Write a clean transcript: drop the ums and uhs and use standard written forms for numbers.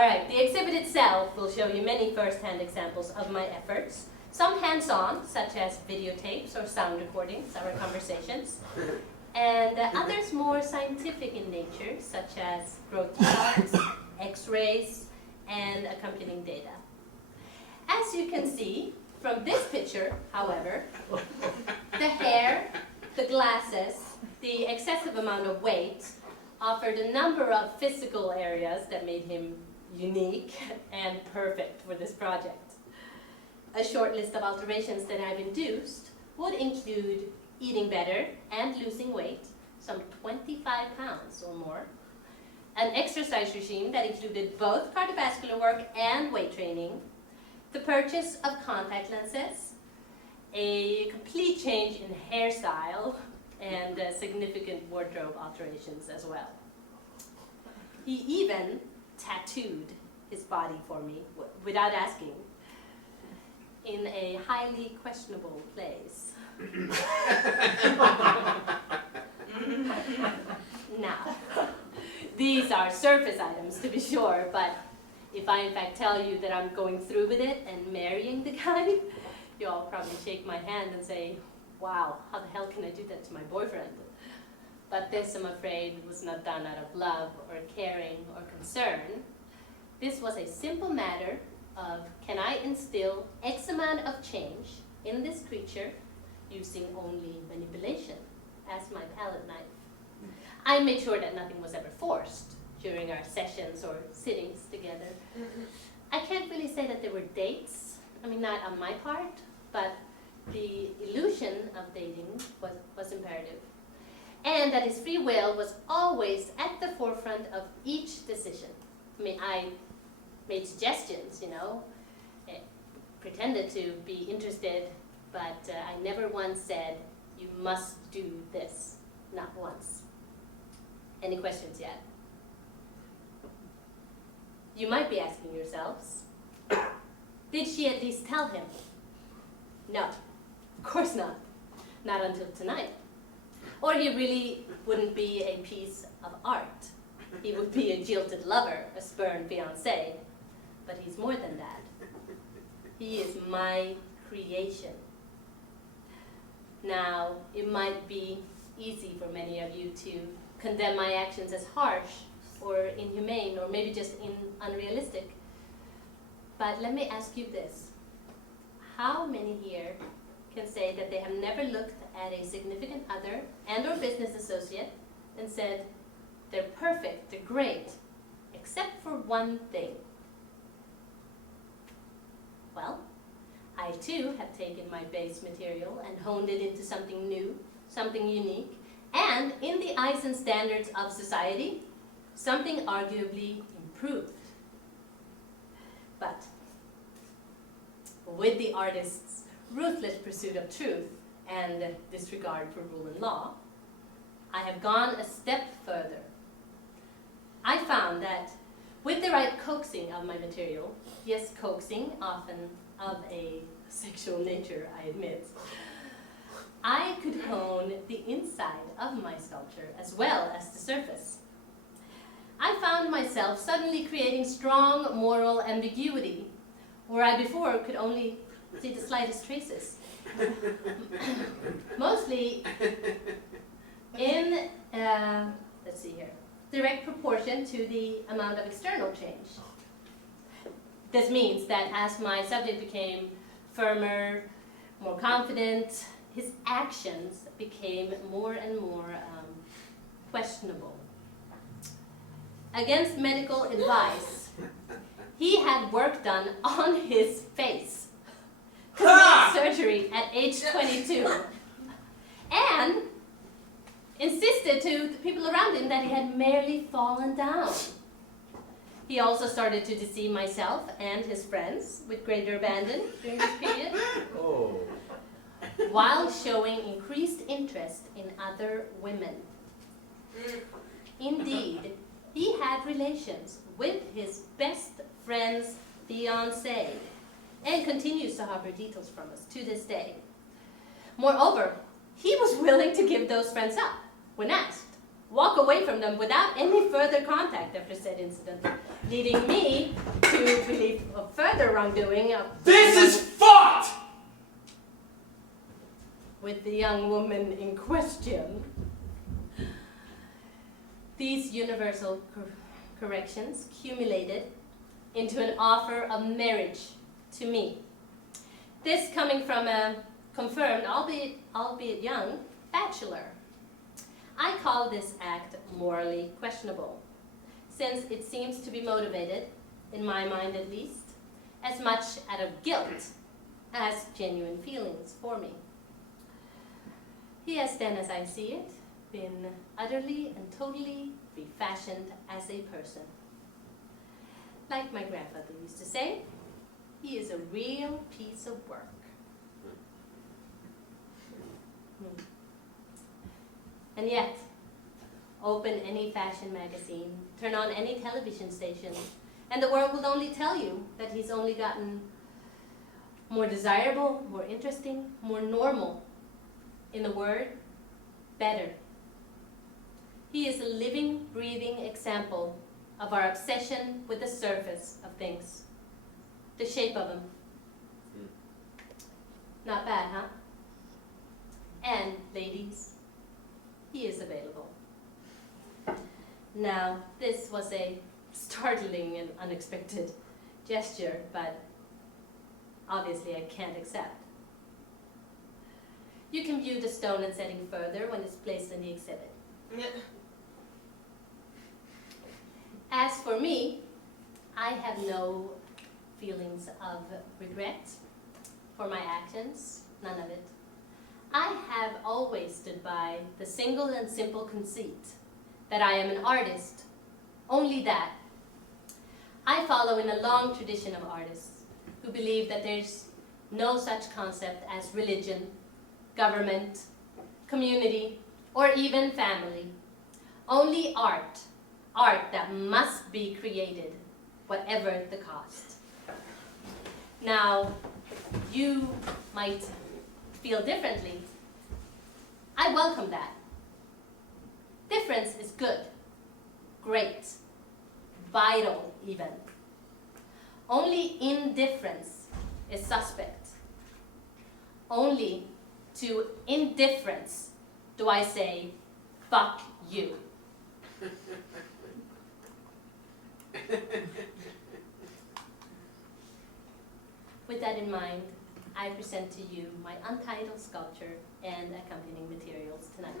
Alright, the exhibit itself will show you many first-hand examples of my efforts. Some hands-on, such as videotapes or sound recordings of our conversations. And others more scientific in nature, such as growth charts, X-rays, and accompanying data. As you can see from this picture, however, the hair, the glasses, the excessive amount of weight offered a number of physical areas that made him unique and perfect for this project. A short list of alterations that I've induced would include eating better and losing weight, some 25 pounds or more, an exercise regime that included both cardiovascular work and weight training, the purchase of contact lenses, a complete change in hairstyle, and significant wardrobe alterations as well. He even tattooed his body for me without asking in a highly questionable place. Now, these are surface items to be sure, but if I in fact tell you that I'm going through with it and marrying the guy, you'll all probably shake my hand and say, wow, how the hell can I do that to my boyfriend? But this, I'm afraid, was not done out of love or caring or concern. This was a simple matter of, can I instill X amount of change in this creature using only manipulation as my palette knife? I made sure that nothing was ever forced during our sessions or sittings together. I can't really say that there were dates, I mean, not on my part, but the illusion of dating was imperative. And that his free will was always at the forefront of each decision. I mean, I made suggestions, you know, pretended to be interested, but I never once said, you must do this, not once. Any questions yet? You might be asking yourselves, did she at least tell him? No, of course not. Not until tonight. Or he really wouldn't be a piece of art. He would be a jilted lover, a spurned fiancé. But he's more than that. He is my creation. Now, it might be easy for many of you to condemn my actions as harsh or inhumane or maybe just unrealistic. But let me ask you this. How many here can say that they have never looked at a significant other and or business associate and said, they're perfect, they're great, except for one thing? Well, I too have taken my base material and honed it into something new, something unique, and in the eyes and standards of society, something arguably improved. But with the artist's ruthless pursuit of truth and disregard for rule and law, I have gone a step further. I found that with the right coaxing of my material, yes, coaxing, often of a sexual nature, I admit, I could hone the inside of my sculpture as well as the surface. I found myself suddenly creating strong moral ambiguity, where I before could only see the slightest traces. Mostly in, let's see here, direct proportion to the amount of external change. This means that as my subject became firmer, more confident, his actions became more and more questionable. Against medical advice, he had work done on his face. Cosmetic surgery at age 22. And insisted to the people around him that he had merely fallen down. He also started to deceive myself and his friends with greater abandon during this period, while showing increased interest in other women. Indeed, he had relations with his best friend's fiancé, and continues to harbor details from us to this day. Moreover, he was willing to give those friends up when asked, walk away from them without any further contact after said incident, leading me to believe of further wrongdoing of This is fucked! with the young woman in question. These universal corrections accumulated into an offer of marriage to me. This coming from a confirmed, albeit young, bachelor. I call this act morally questionable, since it seems to be motivated, in my mind at least, as much out of guilt as genuine feelings for me. He has then, as I see it, been utterly and totally refashioned as a person. Like my grandfather used to say, he is a real piece of work. And yet, open any fashion magazine, turn on any television station, and the world will only tell you that he's only gotten more desirable, more interesting, more normal. In the word, better. He is a living, breathing example of our obsession with the surface of things, the shape of them. Not bad, huh? And, ladies, he is available. Now, this was a startling and unexpected gesture, but obviously I can't accept. You can view the stone and setting further when it's placed in the exhibit. As for me, I have no feelings of regret for my actions, none of it. I have always stood by the single and simple conceit that I am an artist, only that. I follow in a long tradition of artists who believe that there's no such concept as religion, government, community, or even family. Only art, art that must be created, whatever the cost. Now, you might feel differently. I welcome that. Difference is good, great, vital even. Only indifference is suspect. Only to indifference do I say, fuck you. With that in mind, I present to you my untitled sculpture and accompanying materials tonight.